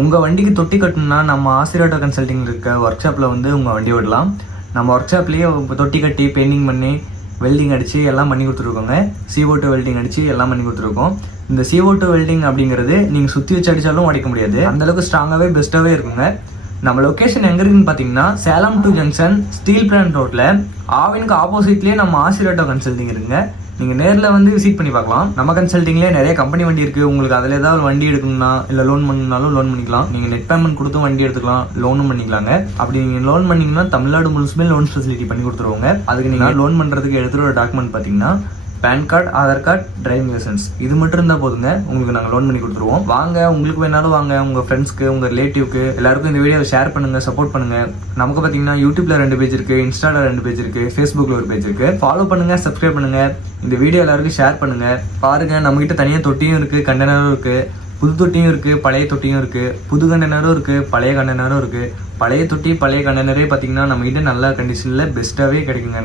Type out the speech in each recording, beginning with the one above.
உங்கள் வண்டிக்கு தொட்டி கட்டணும்னா நம்ம ஆசிரியர் கன்சல்டிங் இருக்க ஒர்க் ஷாப்பில் வந்து உங்கள் வண்டி விடலாம். நம்ம ஒர்க் ஷாப்லேயே தொட்டி கட்டி பெயிண்டிங் பண்ணி வெல்டிங் அடித்து எல்லாம் பண்ணி கொடுத்துருக்கோங்க. CO2 வெல்டிங் அடித்து எல்லாம் பண்ணி கொடுத்துருக்கோம். இந்த CO2 வெல்டிங் அப்படிங்கிறது நீங்கள் சுற்றி வச்சு அடித்தாலும் உடைக்க முடியாது, அந்தளவுக்கு ஸ்ட்ராங்காகவே பெஸ்ட்டாகவே இருக்குங்க. நம்ம லொக்கேஷன் எங்கே இருக்குன்னு பார்த்தீங்கன்னா Salem to junction steel plant ரோட்டில் ஆவினுக்கு ஆப்போசிட்லேயே நம்ம ஆசிரியர் கன்சல்டிங் இருக்குங்க. நீங்கள் நேரில் வந்து விசிட் பண்ணி பார்க்கலாம். நம்ம கன்சல்டிங்லேயே நிறைய கம்பெனி வண்டி இருக்குது. உங்களுக்கு அதில் ஏதாவது ஒரு வண்டி எடுக்கணும்னா இல்லை லோன் பண்ணணும்னாலும் லோன் பண்ணிக்கலாம். நீங்கள் நெட் பேமெண்ட் கொடுத்தும் வண்டி எடுத்துக்கலாம், லோனும் பண்ணிக்கலாங்க. அப்படி நீங்கள் லோன் பண்ணிங்கன்னா தமிழ்நாடு முழுசுமே லோன் ஃபெசிலிட்டி பண்ணி கொடுத்துருவாங்க. அதுக்கு நீங்கள் லோன் பண்ணுறதுக்கு எடுத்துகிற ஒரு டாக்குமெண்ட் பார்த்தீங்கன்னா PAN card, Aadhaar card, driving licence இது மட்டும் இருந்தால் போதுங்க, உங்களுக்கு நாங்கள் லோன் பண்ணி கொடுத்துருவோம். வாங்க, உங்களுக்கு வேணாலும் வாங்க, உங்கள் ஃப்ரெண்ட்ஸ்க்கு உங்கள் ரிலேட்டிவ்க்கு எல்லாருக்கும் இந்த வீடியோவை ஷேர் பண்ணுங்கள், சப்போர்ட் பண்ணுங்கள். நமக்கு பார்த்தீங்கன்னா யூடியூப்ல 2 பேஜ் இருக்குது, இன்ஸ்டாவில் 2 பேஜ் இருக்குது, ஃபேஸ்புக்கில் ஒரு பேஜ் இருக்குது. ஃபாலோ பண்ணுங்கள், சப்ஸ்கிரைப் பண்ணுங்கள், இந்த வீடியோ எல்லாருக்கும் ஷேர் பண்ணுங்கள். பாருங்கள், நம்மகிட்ட தனியாக தொட்டியும் இருக்குது, கண்டெய்னரும் இருக்குது. புது தொட்டியும் இருக்குது, பழைய தொட்டியும் இருக்குது. புது கண்டெய்னரும் இருக்குது, பழைய கண்டெய்னரும் இருக்குது. பழைய தொட்டி பழைய கண்டெய்னரே பார்த்தீங்கன்னா நம்மகிட்ட நல்ல கண்டிஷனில் பெஸ்ட்டாகவே கிடைக்குங்க.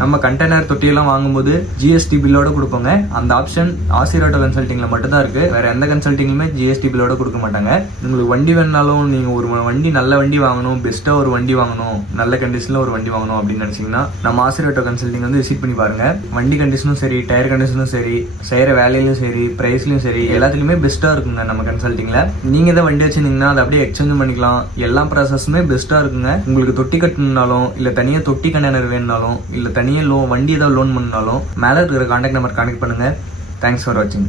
நம்ம கண்டெய்னர் தொட்டியெல்லாம் வாங்கும்போது GST பில்லோட கொடுப்போங்க. அந்த ஆப்ஷன் ஆசிரியர் கன்சல்டிங்கில் மட்டும்தான் இருக்குது. வேறு எந்த கன்சல்டிங்குமே GST பில்லோட கொடுக்க மாட்டாங்க. உங்களுக்கு வண்டி வேணாலும் நீங்கள் ஒரு வண்டி நல்ல வண்டி வாங்கணும், பெஸ்ட்டாக ஒரு வண்டி வாங்கணும், நல்ல கண்டிஷனில் ஒரு வண்டி வாங்கணும் அப்படின்னு நினச்சிங்கன்னா நம்ம ஆசிரியர் கன்சல்டிங் வந்து விசிட் பண்ணி பாருங்கள். வண்டி கண்டிஷனும் சரி, டயர் கண்டிஷனும் சரி, செய்கிற வேலையிலும் சரி, ப்ரைஸ்லையும் சரி, எல்லாத்துலேயுமே பெஸ்ட்டாக இருக்குங்க நம்ம கன்சல்டிங்கில். நீங்கள் எதாவது வண்டி வச்சுருந்தீங்கன்னா அதை அப்படியே எக்ஸ்சேஞ்ச் பண்ணிக்கலாம். எல்லா ப்ராசஸ் பெஸ்ட்டாக இருக்குங்க. உங்களுக்கு தொட்டி கட்டணும்னாலும் இல்லை தனியாக தொட்டி கண்டெய்னர் வேணுனாலும் இல்லை தனியாக வண்டி ஏதாவது லோன் பண்ணாலும் மேலே இருக்கிற கான்டாக்ட் நம்பர் கான்டெக்ட் பண்ணுங்கள். தேங்க்ஸ் ஃபார் வாட்சிங்.